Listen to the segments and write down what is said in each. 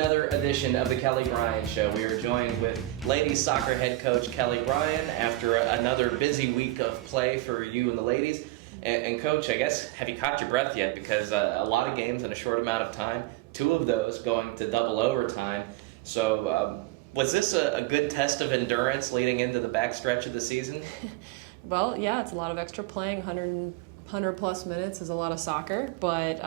another edition of the Kelly Bryan Show. We are joined with ladies soccer head coach Kelly Bryan after another busy week of play for you and the ladies. And Coach, I guess, have you caught your breath yet? Because a lot of games in a short amount of time, 2 of those going to double overtime. So was this a good test of endurance leading into the backstretch of the season? Well, yeah, it's a lot of extra playing. 100 plus minutes is a lot of soccer, but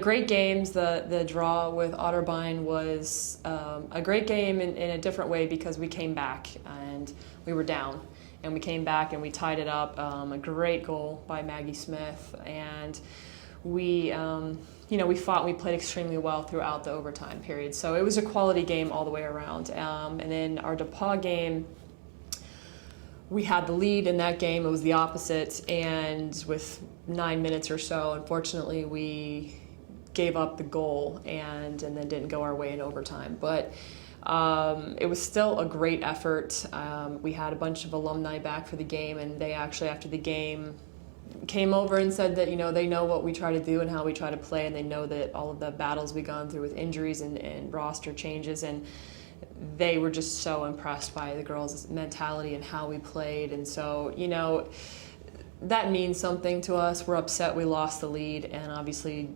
great games. The draw with Otterbein was a great game in a different way because we came back and we were down, and we came back and we tied it up. A great goal by Maggie Smith, and we fought and we played extremely well throughout the overtime period. So it was a quality game all the way around. And then our DePaul game, we had the lead in that game. It was the opposite, and with 9 minutes or so, unfortunately, we gave up the goal and then didn't go our way in overtime. But it was still a great effort. We had a bunch of alumni back for the game, and they actually, after the game, came over and said that they know what we try to do and how we try to play, and they know that all of the battles we've gone through with injuries and roster changes, and they were just so impressed by the girls' mentality and how we played. And so, that means something to us. We're upset we lost the lead, and obviously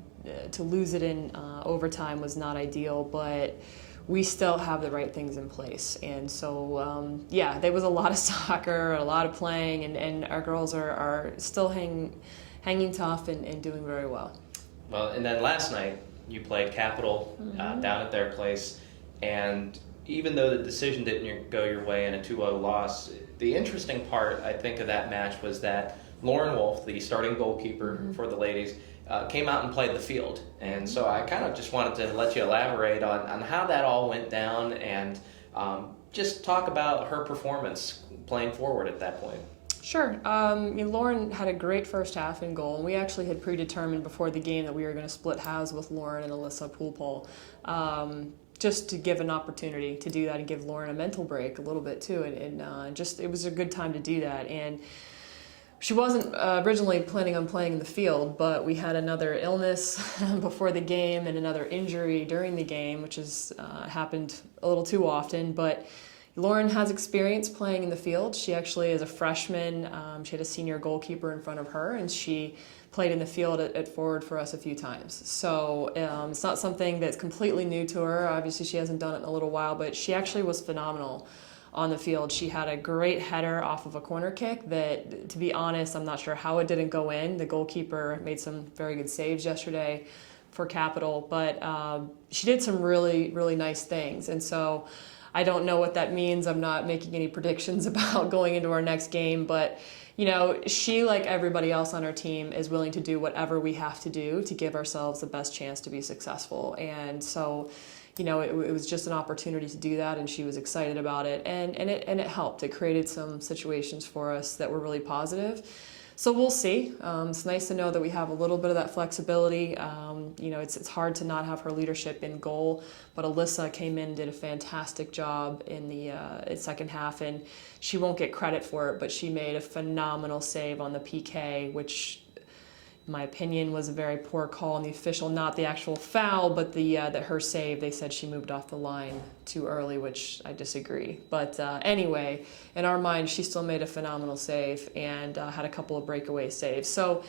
to lose it in overtime was not ideal, but we still have the right things in place. And so, there was a lot of soccer, a lot of playing, and our girls are still hanging tough and doing very well. Well, and then last night you played Capital down at their place, and even though the decision didn't go your way in a 2-0 loss, the interesting part, I think, of that match was that Lauren Wolf, the starting goalkeeper for the ladies, came out and played the field. And so I kind of just wanted to let you elaborate on how that all went down and just talk about her performance playing forward at that point. Sure. Lauren had a great first half in goal, and we actually had predetermined before the game that we were going to split halves with Lauren and Alyssa Poolpole. Just to give an opportunity to do that and give Lauren a mental break a little bit too, and just it was a good time to do that. And she wasn't originally planning on playing in the field, but we had another illness before the game and another injury during the game, which has happened a little too often. But Lauren has experience playing in the field. She actually, as a freshman, she had a senior goalkeeper in front of her, and she played in the field at forward for us a few times. So it's not something that's completely new to her. Obviously, she hasn't done it in a little while, but she actually was phenomenal on the field. She had a great header off of a corner kick that, to be honest, I'm not sure how it didn't go in. The goalkeeper made some very good saves yesterday for Capital, but she did some really, really nice things. And so I don't know what that means. I'm not making any predictions about going into our next game, but she, like everybody else on our team, is willing to do whatever we have to do to give ourselves the best chance to be successful. And so, it was just an opportunity to do that, and she was excited about it, and it helped. It created some situations for us that were really positive. So we'll see. It's nice to know that we have a little bit of that flexibility. It's hard to not have her leadership in goal, but Alyssa came in and did a fantastic job in the second half, and she won't get credit for it, but she made a phenomenal save on the PK, which, in my opinion, was a very poor call on the official, not the actual foul, but that her save. They said she moved off the line too early, which I disagree. But anyway, in our mind, she still made a phenomenal save and had a couple of breakaway saves. So,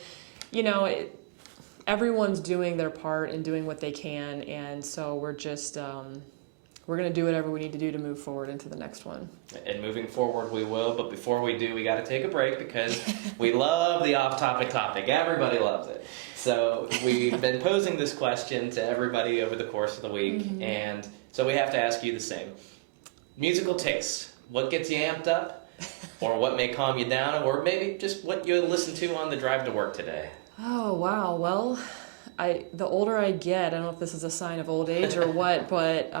everyone's doing their part and doing what they can, and so we're just we're going to do whatever we need to do to move forward into the next one. And moving forward we will, but before we do, we got to take a break because we love the off-topic topic. Everybody loves it. So we've been posing this question to everybody over the course of the week, and so we have to ask you the same. Musical tastes. What gets you amped up, or what may calm you down, or maybe just what you listen to on the drive to work today? Oh, wow. Well, the older I get, I don't know if this is a sign of old age or what, but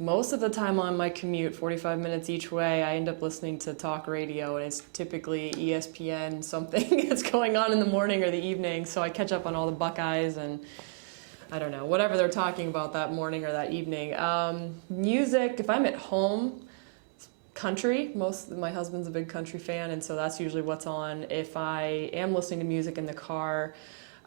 most of the time on my commute, 45 minutes each way, I end up listening to talk radio, and it's typically ESPN, something that's going on in the morning or the evening, so I catch up on all the Buckeyes and, I don't know, whatever they're talking about that morning or that evening. Music, if I'm at home, country. My husband's a big country fan, and so that's usually what's on. If I am listening to music in the car,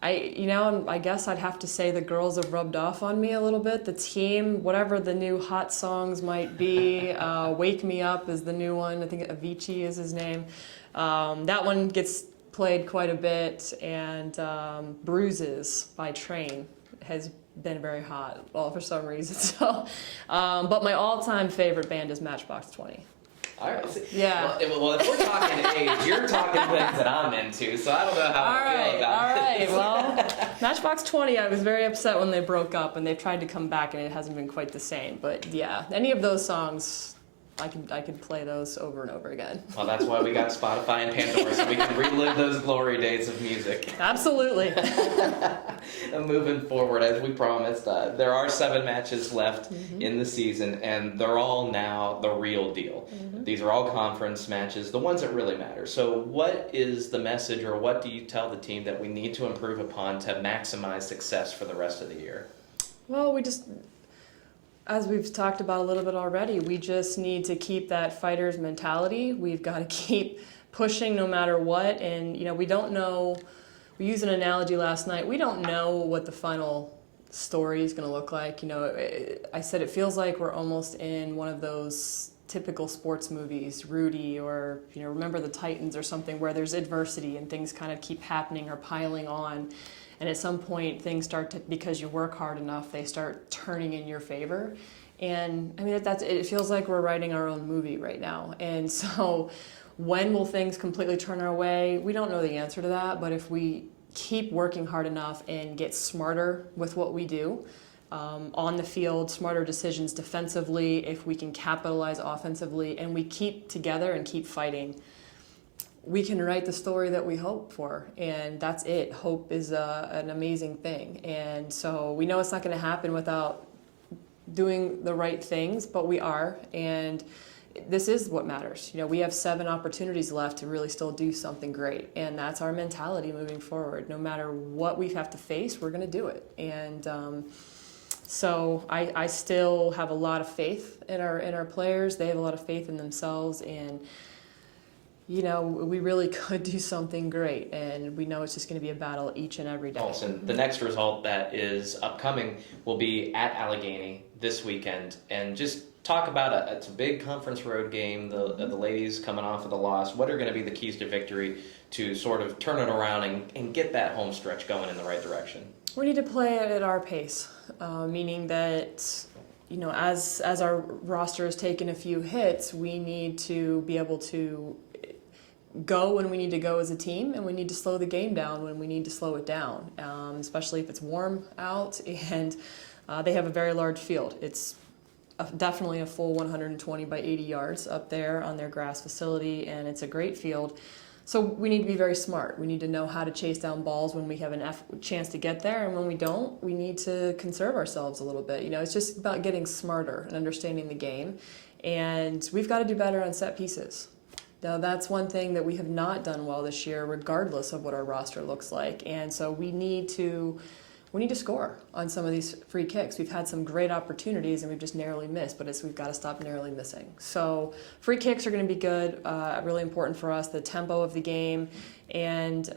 I guess I'd have to say the girls have rubbed off on me a little bit. The team, whatever the new hot songs might be, Wake Me Up is the new one. I think Avicii is his name. That one gets played quite a bit, and Bruises by Train has been very hot, well, for some reason. So, but my all-time favorite band is Matchbox 20. All right. Yeah. Well, if we're talking age, you're talking things that I'm into, so I don't know how I feel about it. Well, Matchbox 20, I was very upset when they broke up, and they've tried to come back, and it hasn't been quite the same. But yeah, any of those songs, I could play those over and over again. Well, that's why we got Spotify and Pandora, so we can relive those glory days of music. Absolutely. And moving forward, as we promised, there are 7 matches left in the season, and they're all now the real deal. These are all conference matches, the ones that really matter. So what is the message, or what do you tell the team that we need to improve upon to maximize success for the rest of the year? Well, as we've talked about a little bit already, we just need to keep that fighter's mentality. We've got to keep pushing no matter what. And, we don't know, we used an analogy last night, we don't know what the final story is going to look like. I said it feels like we're almost in one of those typical sports movies, Rudy, or, Remember the Titans or something, where there's adversity and things kind of keep happening or piling on. And at some point, things start to, because you work hard enough, they start turning in your favor. And it feels like we're writing our own movie right now. And so when will things completely turn our way? We don't know the answer to that, but if we keep working hard enough and get smarter with what we do, on the field, smarter decisions defensively, if we can capitalize offensively, and we keep together and keep fighting, we can write the story that we hope for, and that's it. Hope is an amazing thing, and so we know it's not going to happen without doing the right things, but we are, and this is what matters. We have 7 opportunities left to really still do something great, and that's our mentality moving forward. No matter what we have to face, we're going to do it, and so I still have a lot of faith in our players. They have a lot of faith in themselves, and we really could do something great, and we know it's just going to be a battle each and every day. Also, the next result that is upcoming will be at Allegheny this weekend, and just talk about it's a big conference road game. The ladies coming off of the loss. What are going to be the keys to victory to sort of turn it around and get that home stretch going in the right direction? We need to play at our pace, meaning that as our roster has taken a few hits, we need to be able to go when we need to go as a team, and we need to slow the game down when we need to slow it down, especially if it's warm out, and they have a very large field. It's definitely a full 120 by 80 yards up there on their grass facility, and it's a great field. So we need to be very smart. We need to know how to chase down balls when we have a chance to get there, and when we don't, we need to conserve ourselves a little bit. It's just about getting smarter and understanding the game, and we've got to do better on set pieces. Now, that's one thing that we have not done well this year, regardless of what our roster looks like, and so we need to score on some of these free kicks. We've had some great opportunities and we've just narrowly missed, but we've got to stop narrowly missing. So free kicks are going to be good, really important for us, the tempo of the game, and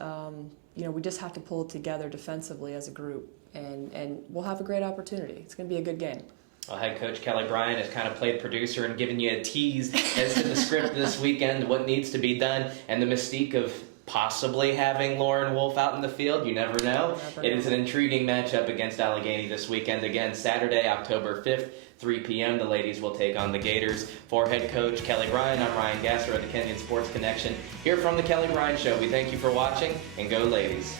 we just have to pull it together defensively as a group, and we'll have a great opportunity. It's going to be a good game. Well, head coach Kelly Bryan has kind of played producer and given you a tease as to the script this weekend, what needs to be done, and the mystique of possibly having Lauren Wolf out in the field. You never know. It is an intriguing matchup against Allegheny this weekend. Again, Saturday, October 5th, 3 p.m. The ladies will take on the Gators. For head coach Kelly Bryan, I'm Ryan Gasser of the Kenyon Sports Connection, here from the Kelly Bryan Show. We thank you for watching, and go ladies.